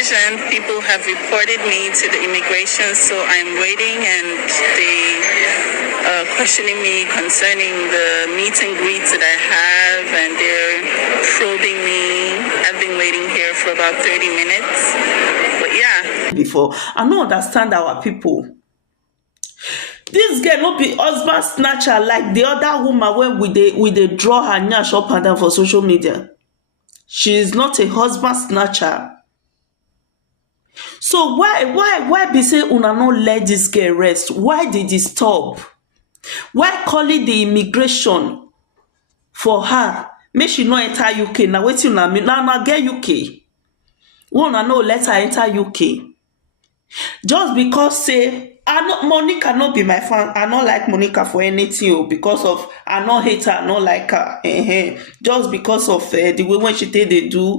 decision. People have reported me to the immigration, so I'm waiting, and they questioning me concerning the meet and greets that I have, and they're probing me. I've been waiting here for about 30 minutes. But yeah. Before, I don't understand our people. This girl no be husband snatcher like the other woman when we dey draw her nyash up and down for social media. She is not a husband snatcher. So why be say una no let this girl rest? Why did it stop? Why calling the immigration for her? Make she no enter UK. Now wetin una mean? Now get UK. Una no let her enter UK. Just because say Monica not be my fan. I not like Monica for anything because of I not hate her, I not like her. Just because of the way when she take they do